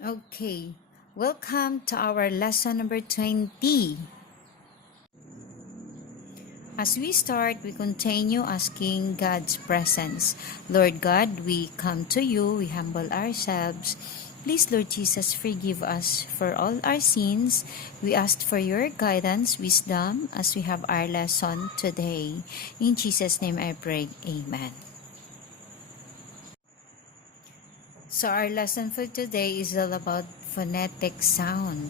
Okay, welcome to our lesson number 20. As we start, we continue asking God's presence. Lord God, we come to you, we humble ourselves. Please, Lord Jesus, forgive us for all our sins. We ask for your guidance, wisdom, as we have our lesson today. In Jesus' name I pray, Amen. So our lesson for today is all about phonetic sound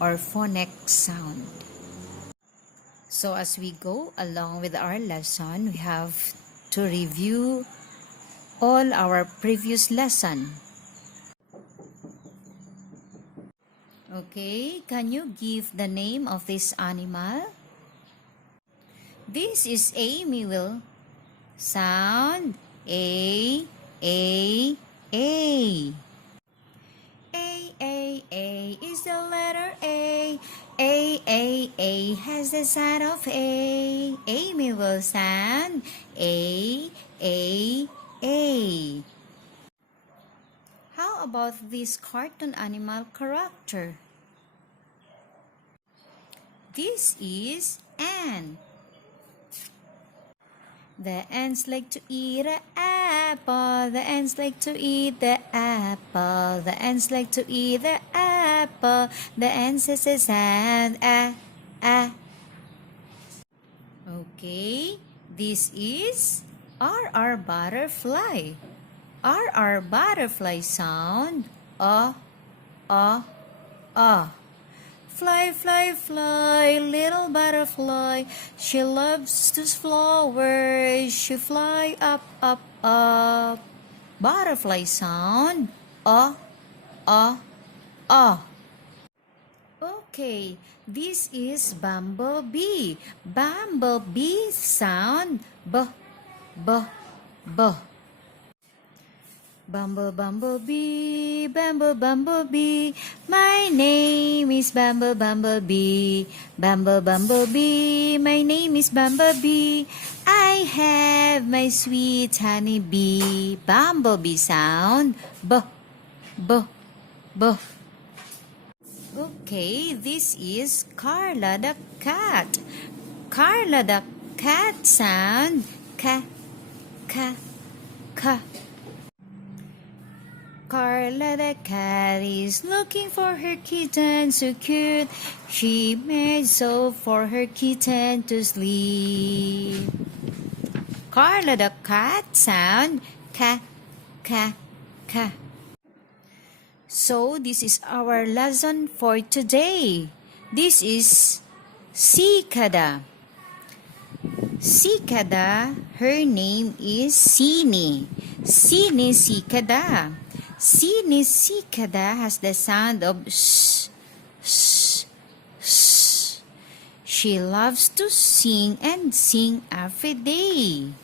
or phonic sound. So as we go along with our lesson, we have to review all our previous lesson. Okay, can you give the name of this animal? This is Amy will sound A, A, A. A is the letter A. A has the sound of A. Amy will sound A, A. How about this cartoon animal character? This is Ant. The ants like to eat an apple. The ants like to eat the apple. The ants like to eat the apple. The ants has a sound Okay, this is R butterfly. R butterfly sound a. Fly, fly, fly, little butterfly. She loves to flowers. She fly up, up, up. Butterfly sound a. Okay, this is bumblebee. Bumblebee sound b. Bumblebee, bumblebee, my name is bumblebee. Bumblebee, my name is bumblebee. I have my sweet honey bee. Bumblebee sound b. Okay, this is Carla the cat. Carla the cat sound ka. Carla the cat is looking for her kitten, so cute. She made soap for her kitten to sleep. Carla the cat sound ka. So this is our lesson for today. This is Cicada. Cicada, her name is Sini. Sini Cicada. Sini Cicada has the sound of sh. She loves to sing and sing every day.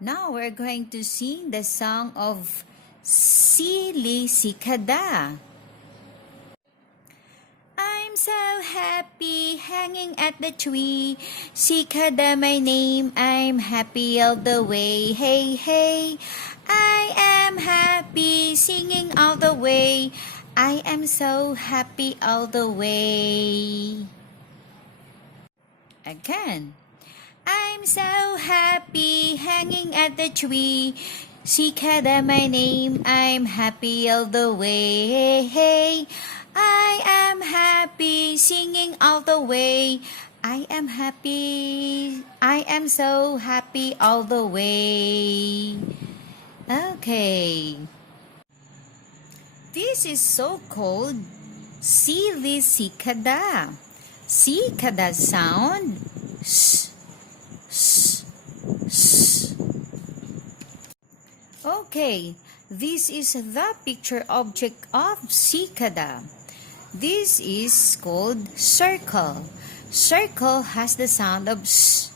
Now we're going to sing the song of Silly Cicada. I'm so happy hanging at the tree. Cicada my name, I'm happy all the way. Hey, hey, I am happy singing all the way. I am so happy all the way. Again. I'm so happy hanging at the tree. Cicada my name, I'm happy all the way. Hey, I am happy singing all the way. I am happy, I am so happy all the way. Okay. This is so called Silly Cicada. Cicada sound sh. Okay, this is the picture object of cicada. This is called circle. Circle has the sound of s.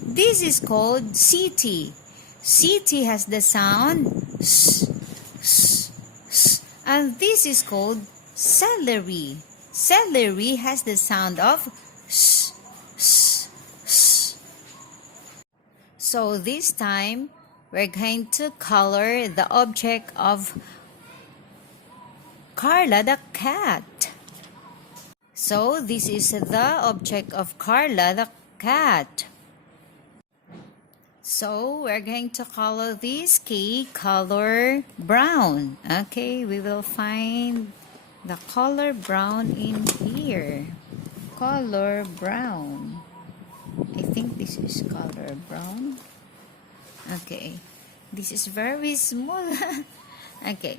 This is called city. City has the sound s. And this is called celery. Celery has the sound of s. So this time, we're going to color the object of Carla the cat. So this is the object of Carla the cat. So we're going to color this key color brown. Okay, we will find the color brown in here. Color brown. I think this is color brown. Okay, this is very small. Okay.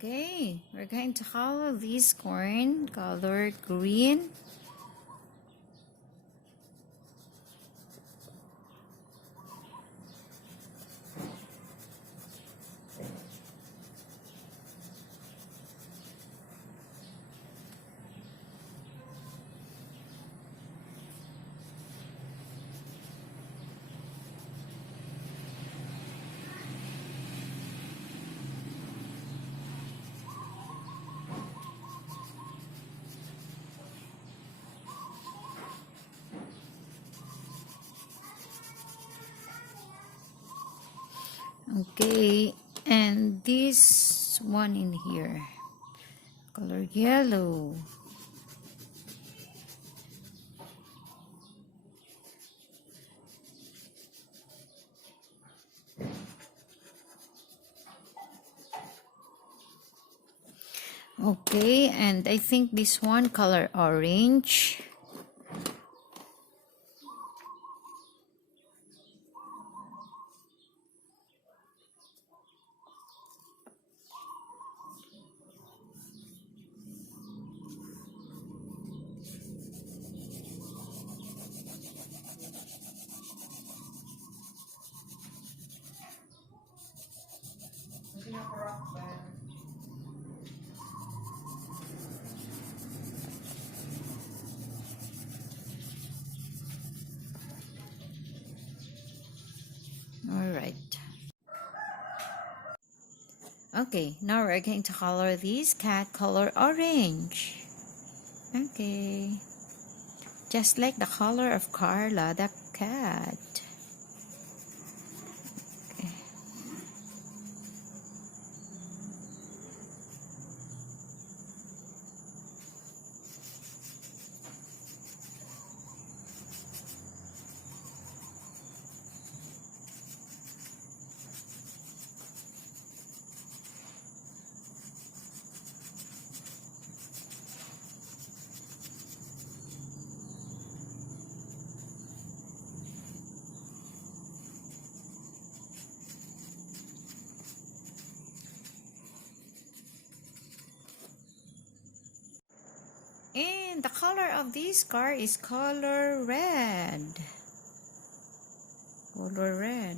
Okay, we're going to color this corn color green. Okay, and this one in here, color yellow. Okay, and I think this one color orange. All right. Okay, now we're going to color this cat color orange. Okay. Just like the color of Carla the cat. Okay. And the color of this car is color red. Color red.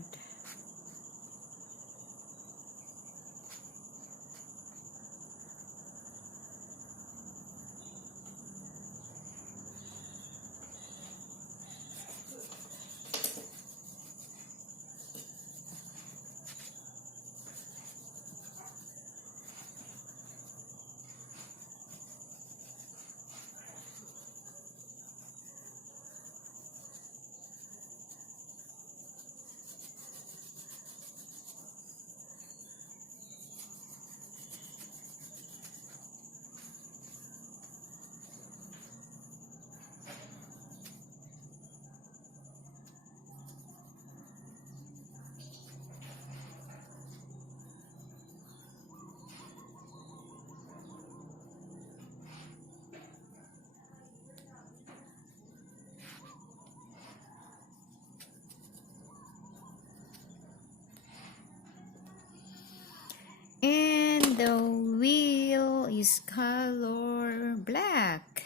The wheel is color black.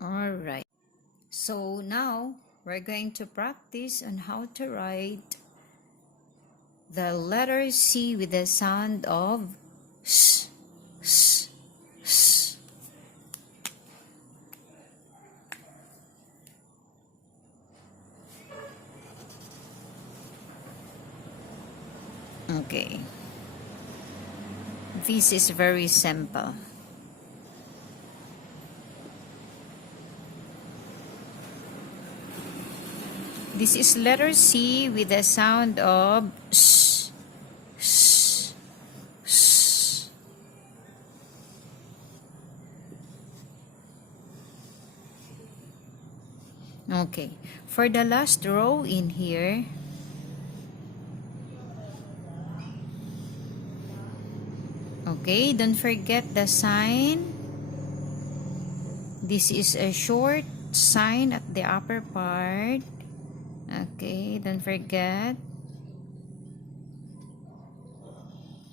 Alright, so now we're going to practice on how to write the letter C with the sound of S, S, S. Okay, this is very simple. This is letter C with the sound of S, S, S. Okay, for the last row in here, okay, don't forget the sign. This is a short sign at the upper part. Okay, don't forget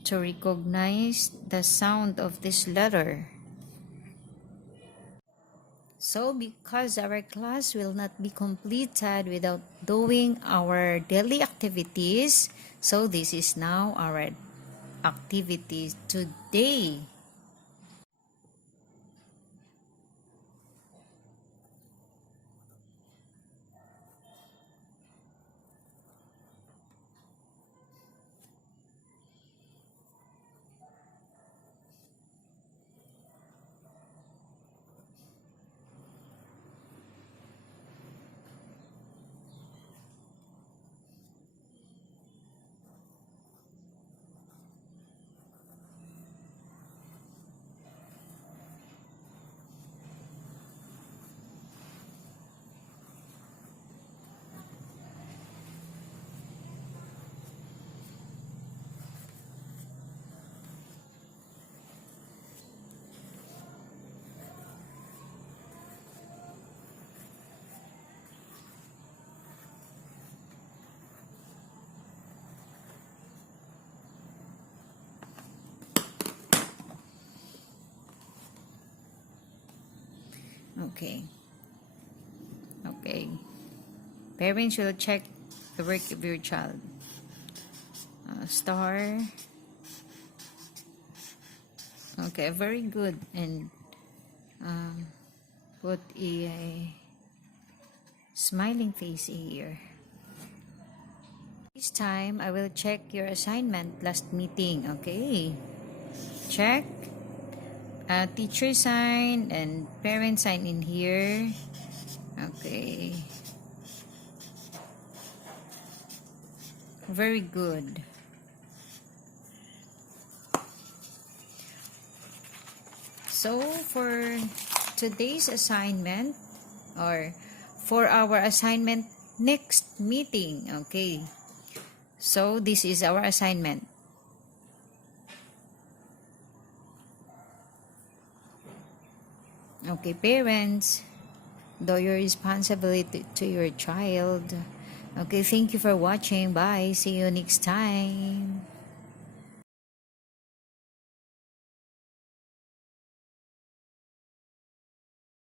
to recognize the sound of this letter. So, because our class will not be completed without doing our daily activities, so this is now our activities today. Okay. Okay. Parents will check the work of your child. Star. Okay, very good. And put a smiling face here. This time, I will check your assignment last meeting. Okay. Check. Teacher sign and parent sign in here. Okay. Very good. So, for today's assignment, or for our assignment next meeting, okay. So, this is our assignment. Okay, parents, do your responsibility to your child. Okay, thank you for watching. Bye. See you next time.